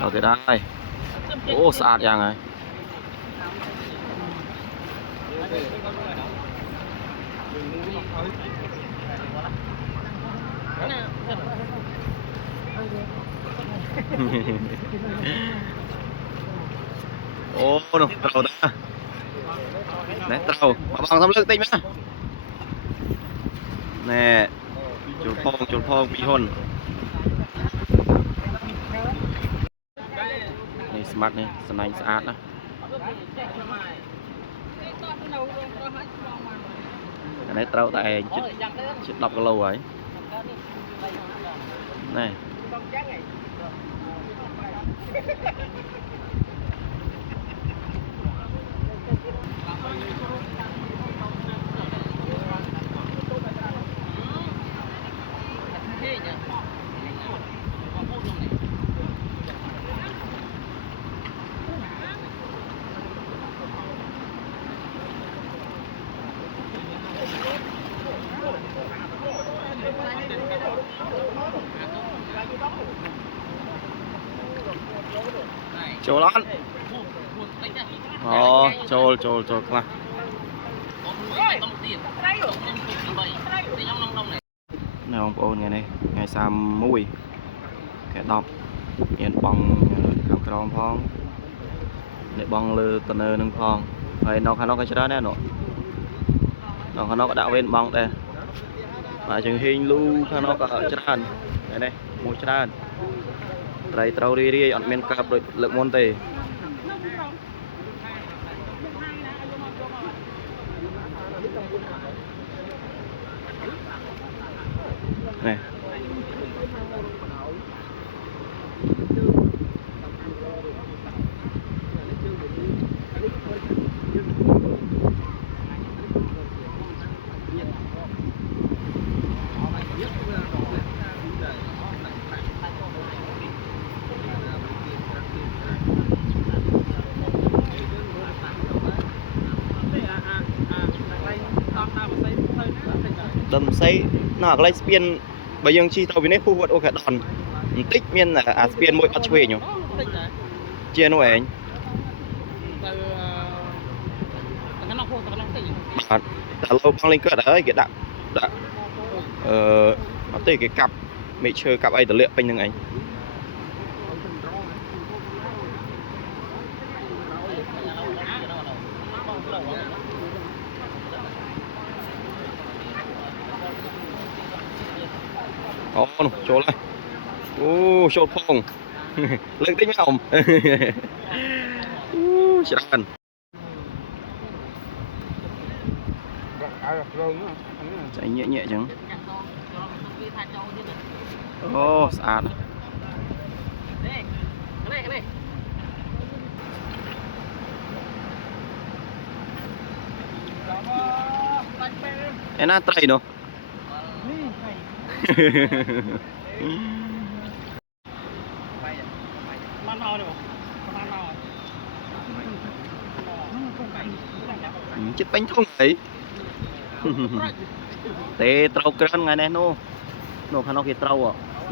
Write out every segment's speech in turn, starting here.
ở cái đai. Ô sạchយ៉ាងហើយអូនោះត្រូវតាណែត្រូវបងសំលើកតិចមកណែជុលផងពីហ៊ុននេះស្មាត់នេះស្នាញ់ស្អាតណាអានេះត្រូវតែជិត10គីឡូហើយណែចូលអត់អូចូលខ្លះណែបងប្អូនថ្ងៃនេះថ្ងៃ31ខែ10មានបងខាងក្រោមផងនេះបងលើតនើនឹងផងហើយនៅខាងនោះក៏ច្រើនដែរនោះនៅខាងនោះក៏ដាក់វេនបងដែរបាទជើងហេងលូខាងនោះក៏ច្រើននេះមួយច្រើនត្រីត្រូវរាយអត់មានកើបដូចលើកមុនទេនេះដុំស័យនៅកន្លែងស្ពានបើយើងជិះទៅពីនេះពុះវត្តអូកាដនបន្តិចមានអាស្ពានមួយអត់ឆ្វេងជានោះឯងបាទតែលោបងលេងកើតហើយគេដាក់អត់ទេគេកាប់មេឈើកាប់អីតលាក់ពេញនឹងឯងអូនោះចូលហើយអូចូលផងលើកតិចមកអ៊ំអូច្រើនចៃញែកអញ្ចឹងអូស្អាតឯណាត្រីនោះចិត្តពេញធំអីទេត្រូវក្រាន់ថ្ងៃនេះនោះខាងនោះគេត្រូវ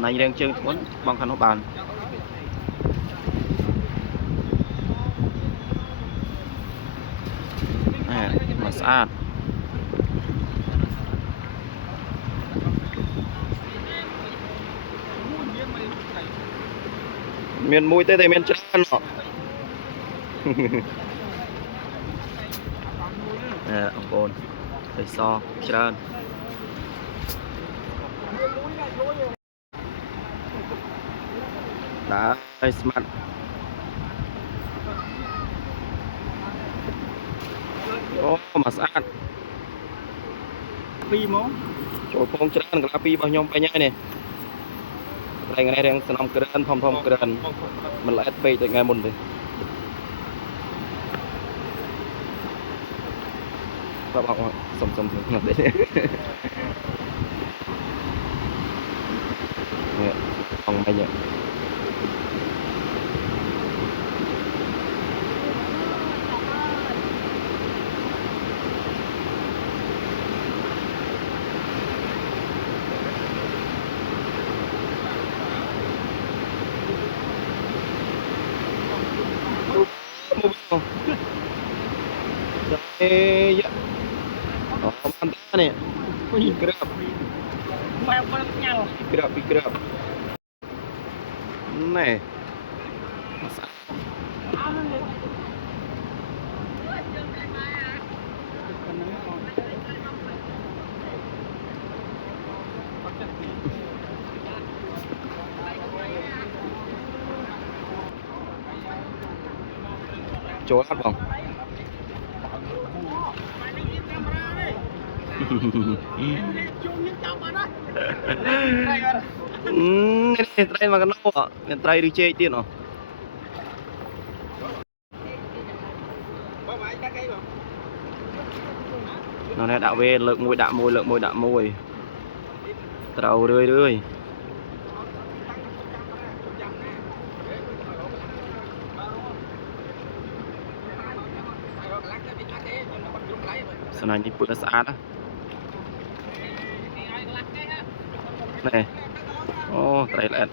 ណៃរៀងជើងធ្ងន់បងខាងនោះបានមកស្អាតមានមួយទេតែមានច្រើនបងប្អូនត្រីសច្រើនដែរស្មាត់អូមកស្អាតពីមកចូលផងច្រើនកន្លះពីរបស់ខ្ញុំបាញ់ហើយនេះថ្ងៃនេះរៀងសំណំក្រានធំក្រានមិនល្អិតពេកដូចថ្ងៃមុនទេបាទបងសុំក្នុងទេនេះបងមិញ Một không? Ê, dạ. Mantap nih. Grab. Grab. Nih. Masak. Coklat bang. Ini try makan apa? Ini try di cek dia no. Nó này đạo về lượng môi đạo môi trầu rươi sau này đi bữa xã đó này ô đây là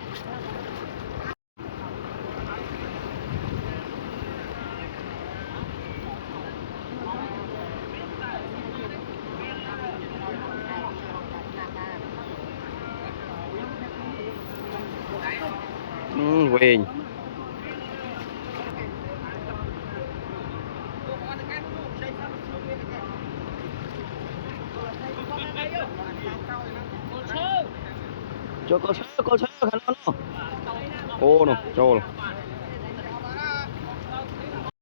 quên cho con sơ khả năng nó ô nó trâu